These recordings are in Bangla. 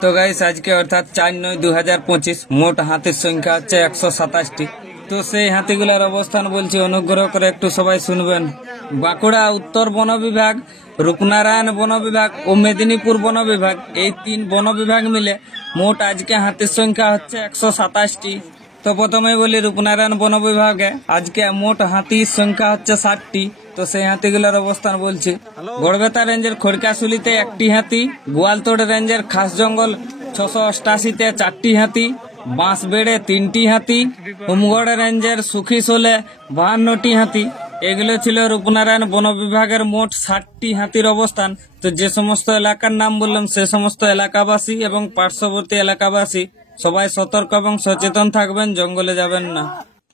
তো গাইস আজকে অর্থাৎ 4/9/2025 মোট হাতির সংখ্যা হচ্ছে 127টি। তো সেই হাতিগুলার অবস্থান বলছি, অনুগ্রহ করে একটু সবাই শুনবেন। বাঁকুড়া উত্তর বন বিভাগ, রূপনারায়ণ বন বিভাগ ও মেদিনীপুর বন বিভাগ, এই 3 বন বিভাগ মিলে মোট আজকে হাতির সংখ্যা হচ্ছে 127টি। তো প্রথমে বলি রূপনারায়ণ বন বিভাগে আজকে মোট হাতির সংখ্যা হচ্ছে 60টি। তো সেই হাতিগুলোর অবস্থান বলছি, গড়বেতা রেঞ্জের খড়কাশুলিতে 1টি হাতি, গোয়ালতোড় রেঞ্জের খাস জঙ্গল 688তে 4টি হাতি, বাঁশবেড়ে 3টি হাতি, হুমগড় রেঞ্জের সুখিশোলে 52টি হাতি। এগুলো ছিল রূপনারায়ণ বন বিভাগের মোট 60টি হাতির অবস্থান। তো যে সমস্ত এলাকার নাম বললাম সে সমস্ত এলাকাবাসী এবং পার্শ্ববর্তী এলাকাবাসী সবাই সতর্ক এবং সচেতন থাকবেন, জঙ্গলে যাবেন না।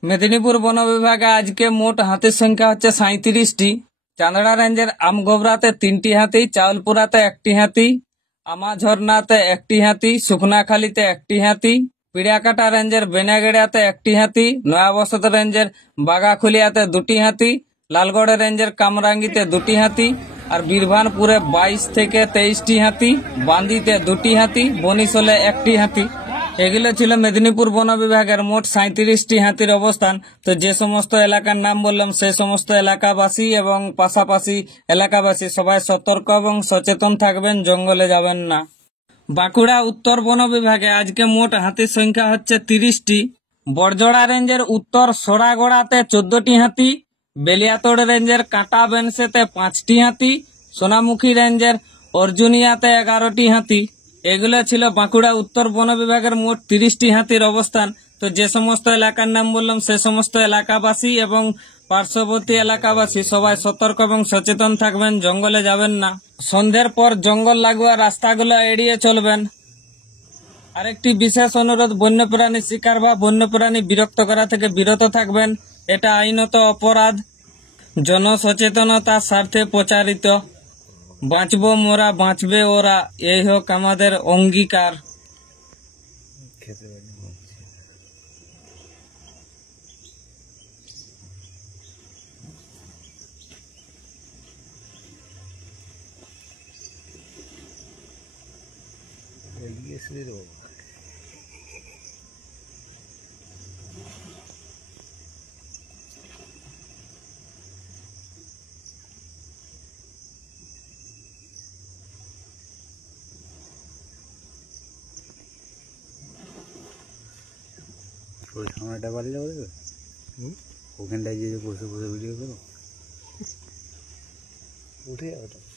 মেদিনীপুর বন বিভাগে আজকে মোট হাতির সংখ্যা হচ্ছে 37টি। চাঁদড়া রেঞ্জের আমগোবরাতে 3টি হাতি, চাউলপুরাতে 1টি হাতি, আমাঝর্ণাতে 1টি হাতি, শুকনাখালীতে 1টি হাতি, পিড়াকাটা রেঞ্জের বেনাগেড়াতে 1টি হাতি, নয়াবসত রেঞ্জের বাগাখুলিয়াতে 2টি হাতি, লালগড় রেঞ্জের কামরাঙ্গিতে 2টি হাতি, আর বীরভানপুরে 22 থেকে 23টি হাতি, বান্দিতে 2টি হাতি, বনিশোলে 1টি হাতি। এগুলো ছিল মেদিনীপুর বন বিভাগের মোট 37টি হাতির অবস্থান। তো যে সমস্ত এলাকার নাম বললাম সেই সমস্ত এলাকাবাসী এবং পাশাপাশি এলাকাবাসী সবাই সতর্ক এবং সচেতন থাকবেন, জঙ্গলে যাবেন না। বাঁকুড়া উত্তর বন বিভাগে আজকে মোট হাতির সংখ্যা হচ্ছে 30টি। বড়জোড়া রেঞ্জের উত্তর সোড়াগোড়াতে 14টি হাতি, বেলিয়াতোড় রেঞ্জের কাঁটা বেনসেতে 5টি হাতি, সোনামুখী রেঞ্জের অর্জুনিয়াতে 11টি হাতি। এগুলো ছিল বাঁকুড়া উত্তর বন বিভাগের মোট 30টি হাতির অবস্থান। তো যে সমস্ত এলাকার নাম বললাম সে সমস্ত এলাকাবাসী এবং পার্শ্ববর্তী এলাকাবাসী সবাই সতর্ক এবং সচেতন থাকবেন, জঙ্গলে যাবেন না। সন্ধ্যের পর জঙ্গল লাগোয়া রাস্তাগুলো এড়িয়ে চলবেন। আরেকটি বিশেষ অনুরোধ, বন্যপ্রাণী শিকার বা বন্যপ্রাণী বিরক্ত করা থেকে বিরত থাকবেন, এটা আইনত অপরাধ। জনসচেতনতার স্বার্থে প্রচারিত। বাঁচবো মোরা, বাঁচবে ওরা, এই হোক আমাদের অঙ্গীকার। ওই সময়টা বাড়ি যাবো, ওখানটায় গিয়ে বসে বসে ভিডিও করো, উঠে যাবে।